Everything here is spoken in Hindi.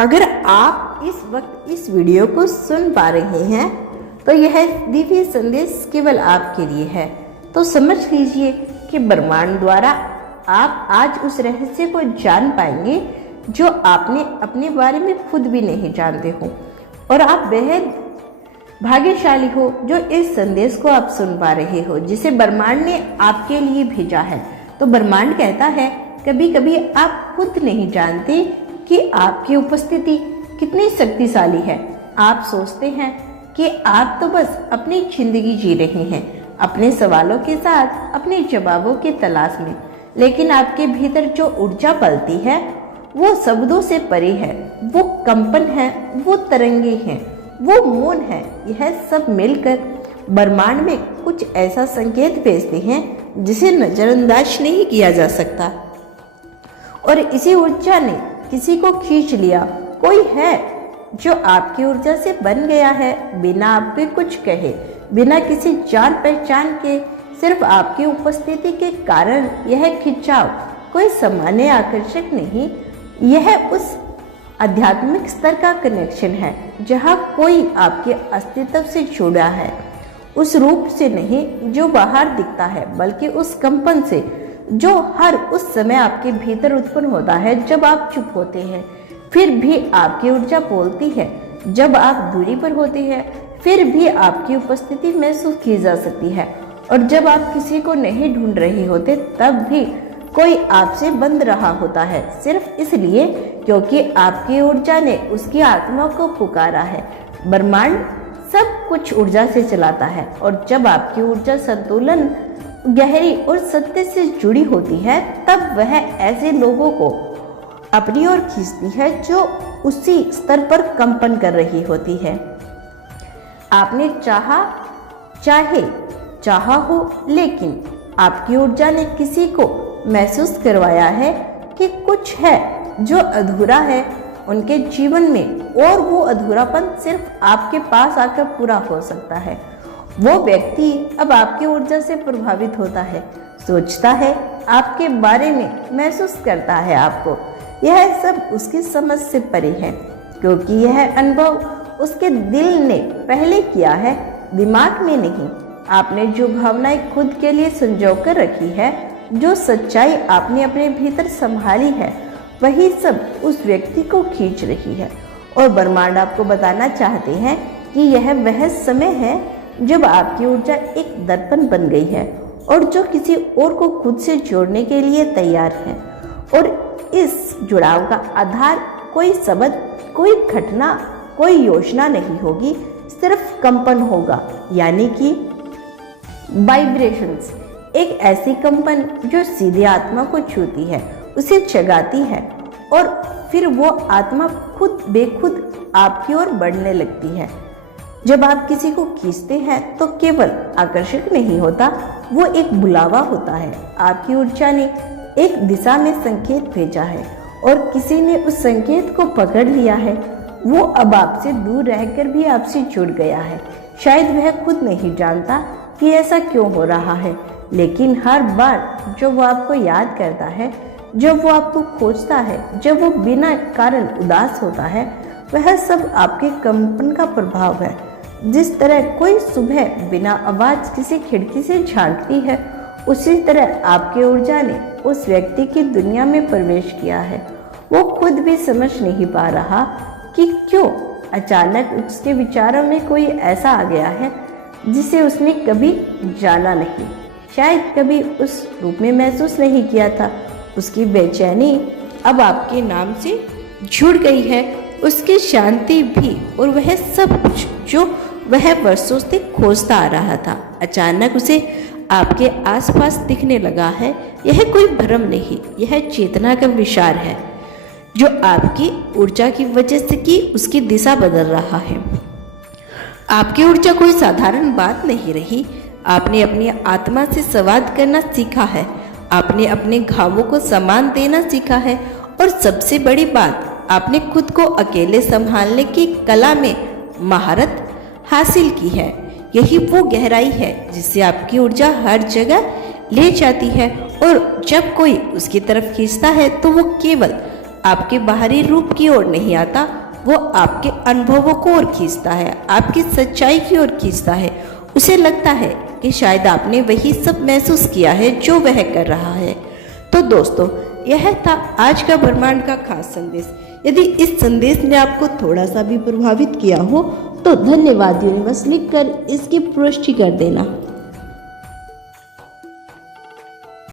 अगर आप इस वक्त इस वीडियो को सुन पा रहे हैं तो यह दिव्य संदेश केवल आपके लिए है। तो समझ लीजिए कि ब्रह्मांड द्वारा आप आज उस रहस्य को जान पाएंगे जो आपने अपने बारे में खुद भी नहीं जानते हो, और आप बेहद भाग्यशाली हो जो इस संदेश को आप सुन पा रहे हो जिसे ब्रह्मांड ने आपके लिए भेजा है। तो ब्रह्मांड कहता है, कभी कभी आप खुद नहीं जानते कि आपकी उपस्थिति कितनी शक्तिशाली है। आप सोचते हैं कि आप तो बस अपनी जिंदगी जी रहे हैं, अपने सवालों के साथ अपने जवाबों की तलाश में, लेकिन आपके भीतर जो ऊर्जा पलती है वो शब्दों से परे है। वो कंपन है, वो तरंगे हैं, वो मौन है। यह सब मिलकर ब्रह्मांड में कुछ ऐसा संकेत भेजते हैं जिसे नजरअंदाज नहीं किया जा सकता। और इसी ऊर्जा ने किसी को खींच लिया। कोई है जो आपकी ऊर्जा से बन गया है, बिना आपके कुछ कहे, बिना किसी जान पहचान के। सिर्फ आपकी उपस्थिति के कारण यह खिंचाव कोई सामान्य आकर्षक नहीं, यह उस आध्यात्मिक स्तर का कनेक्शन है जहाँ कोई आपके अस्तित्व से जुड़ा है। उस रूप से नहीं जो बाहर दिखता है, बल्कि उस कंपन से जो हर उस समय आपके भीतर उत्पन्न होता है जब आप चुप होते हैं। फिर भी आपकी ऊर्जा बोलती है। जब आप दूरी पर होते हैं फिर भी आपकी उपस्थिति महसूस की जा सकती है। और जब आप किसी को नहीं ढूंढ रहे होते तब भी कोई आपसे बंध रहा होता है, सिर्फ इसलिए क्योंकि आपकी ऊर्जा ने उसकी आत्मा को पुकारा है। ब्रह्मांड सब कुछ ऊर्जा से चलाता है, और जब आपकी ऊर्जा संतुलन, गहरी और सत्य से जुड़ी होती है तब वह ऐसे लोगों को अपनी ओर खींचती है जो उसी स्तर पर कंपन कर रही होती है। आपने चाहा हो, लेकिन आपकी ऊर्जा ने किसी को महसूस करवाया है कि कुछ है जो अधूरा है उनके जीवन में, और वो अधूरापन सिर्फ आपके पास आकर पूरा हो सकता है। वो व्यक्ति अब आपकी ऊर्जा से प्रभावित होता है, सोचता है आपके बारे में, महसूस करता है आपको। यह सब उसकी समझ से परे है, क्योंकि यह अनुभव उसके दिल ने पहले किया है, दिमाग में नहीं। आपने जो भावनाएं खुद के लिए संजो कर रखी है, जो सच्चाई आपने अपने भीतर संभाली है, वही सब उस व्यक्ति को खींच रही है। और ब्रह्मांड आपको बताना चाहते हैं कि यह वह समय है जब आपकी ऊर्जा एक दर्पण बन गई है और जो किसी और को खुद से जोड़ने के लिए तैयार है। और इस जुड़ाव का आधार कोई शब्द, कोई घटना, कोई योजना नहीं होगी, सिर्फ कंपन होगा, यानी कि वाइब्रेशंस। एक ऐसी कंपन जो सीधे आत्मा को छूती है, उसे जगाती है, और फिर वो आत्मा खुद बेखुद आपकी ओर बढ़ने लगती है। जब आप किसी को खींचते हैं तो केवल आकर्षक नहीं होता, वो एक बुलावा होता है। आपकी ऊर्जा ने एक दिशा में संकेत भेजा है और किसी ने उस संकेत को पकड़ लिया है। वो अब आपसे दूर रहकर भी आपसे जुड़ गया है। शायद वह खुद नहीं जानता कि ऐसा क्यों हो रहा है, लेकिन हर बार जब वो आपको याद करता है, जब वो आपको खोजता है, जब वो बिना कारण उदास होता है, वह सब आपके कंपन का प्रभाव है। जिस तरह कोई सुबह बिना आवाज किसी खिड़की से झांकती है, उसी तरह आपकी ऊर्जा ने उस व्यक्ति की दुनिया में प्रवेश किया है। वो खुद भी समझ नहीं पा रहा कि क्यों अचानक उसके विचारों में कोई ऐसा आ गया है जिसे उसने कभी जाना नहीं, शायद कभी उस रूप में महसूस नहीं किया था। उसकी बेचैनी अब आपके नाम से जुड़ गई है, उसकी शांति भी, और वह सब कुछ जो वह वर्षों से खोजता आ रहा था अचानक उसे आपके आसपास दिखने लगा है। यह कोई भ्रम नहीं, यह चेतना का विचार है जो आपकी ऊर्जा की वजह से की उसकी दिशा बदल रहा है। आपकी ऊर्जा कोई साधारण बात नहीं रही। आपने अपनी आत्मा से संवाद करना सीखा है, आपने अपने घावों को सम्मान देना सीखा है, और सबसे बड़ी बात, आपने खुद को अकेले संभालने की कला में महारत हासिल की है। यही वो गहराई है जिससे आपकी ऊर्जा हर जगह ले जाती है, और जब कोई उसकी तरफ खींचता है तो वो केवल आपके बाहरी रूप की ओर नहीं आता, वो आपके अनुभवों को ओर खींचता है, आपकी सच्चाई की ओर खींचता है। उसे लगता है कि शायद आपने वही सब महसूस किया है जो वह कर रहा है। तो दोस्तों, यह था आज का ब्रह्मांड का खास संदेश। यदि इस संदेश ने आपको थोड़ा सा भी प्रभावित किया हो तो धन्यवाद यूनिवर्स लिखकर इसकी पुष्टि कर देना।